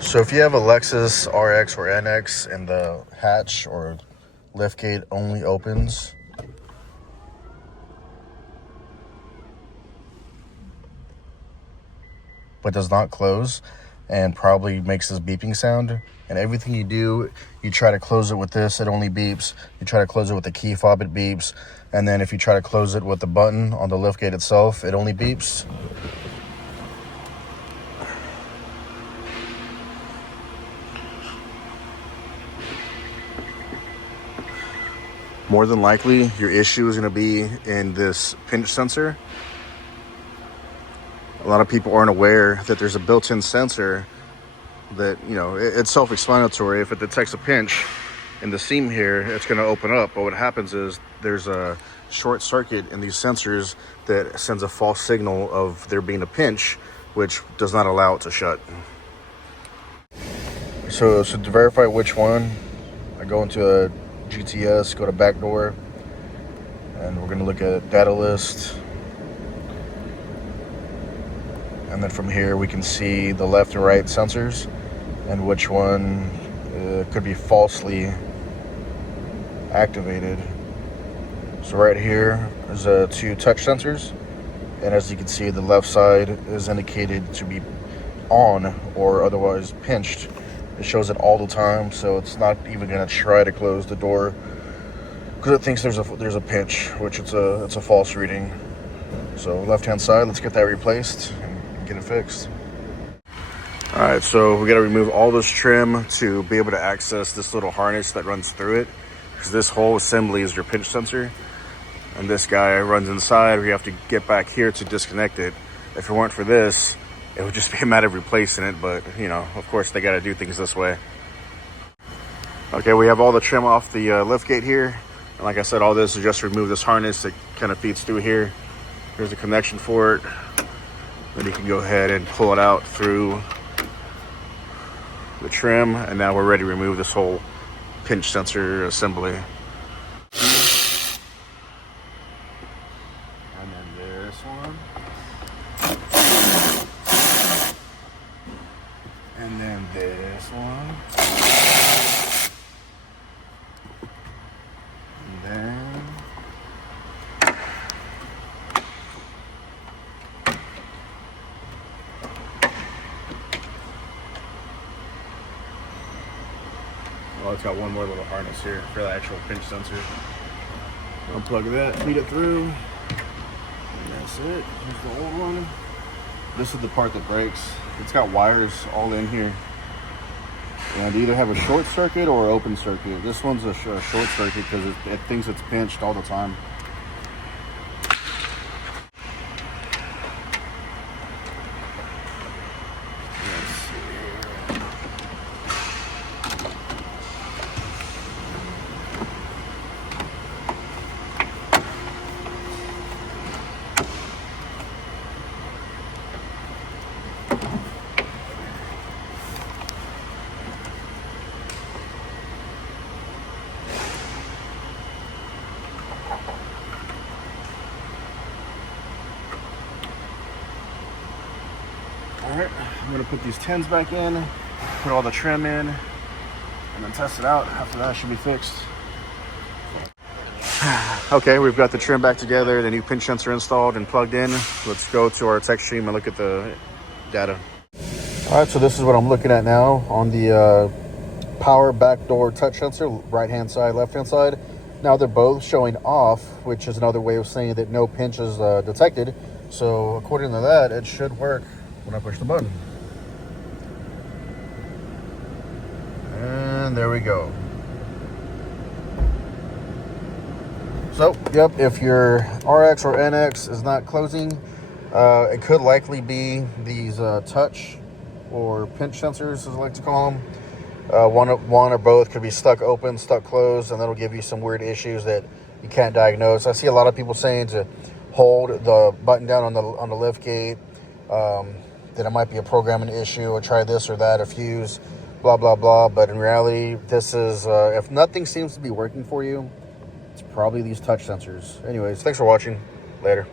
So if you have a Lexus RX or NX and the hatch or liftgate only opens, but does not close, and probably makes this beeping sound, and everything you do, you try to close it with this, it only beeps. You try to close it with the key fob, it beeps. And then if you try to close it with the button on the liftgate itself, it only beeps. More than likely, your issue is going to be in this pinch sensor. A lot of people aren't aware that there's a built-in sensor that, you know, it's self-explanatory. If it detects a pinch in the seam here, it's going to open up. But what happens is there's a short circuit in these sensors that sends a false signal of there being a pinch, which does not allow it to shut. So to verify which one, I go into a GTS, go to backdoor, and we're going to look at data list. And then from here we can see the left and right sensors and which one could be falsely activated. So right here is two touch sensors, and as you can see, the left side is indicated to be on or otherwise pinched. It shows it all the time, so it's not even going to try to close the door because it thinks there's a pinch, which it's a false reading. So left hand side, let's get that replaced and get it fixed. All right, so we got to remove all this trim to be able to access this little harness that runs through it, because this whole assembly is your pinch sensor, and this guy runs inside. We have to get back here to disconnect it. If it weren't for this, it would just be a matter of replacing it, but you know, of course they got to do things this way. Okay, we have all the trim off the lift gate here, and like I said, all this is just to remove this harness that kind of feeds through here. Here's a connection for it. Then you can go ahead and pull it out through the trim, and now we're ready to remove this whole pinch sensor assembly. And then this one. And then this one. And then well, it's got one more little harness here for the actual pinch sensor. Unplug that, feed it through, and that's it. Here's the old one. This is the part that breaks. It's got wires all in here, and either have a short circuit or open circuit. This one's a short circuit because it thinks it's pinched all the time. All right, I'm gonna put these 10s back in, put all the trim in, and then test it out. After that, it should be fixed. Okay, we've got the trim back together, the new pinch sensor installed and plugged in. Let's go to our tech stream and look at the data. All right, so this is what I'm looking at now on the power backdoor touch sensor, right-hand side, left-hand side. Now they're both showing off, which is another way of saying that no pinch is detected. So according to that, it should work when I push the button. And there we go. So, yep, if your RX or NX is not closing, it could likely be these touch or pinch sensors, as I like to call them. One or both could be stuck open, stuck closed, and that'll give you some weird issues that you can't diagnose. I see a lot of people saying to hold the button down on the lift gate, that it might be a programming issue, or try this or that, a fuse, blah, blah, blah. But in reality, this is, if nothing seems to be working for you, it's probably these touch sensors. Anyways, thanks for watching. Later.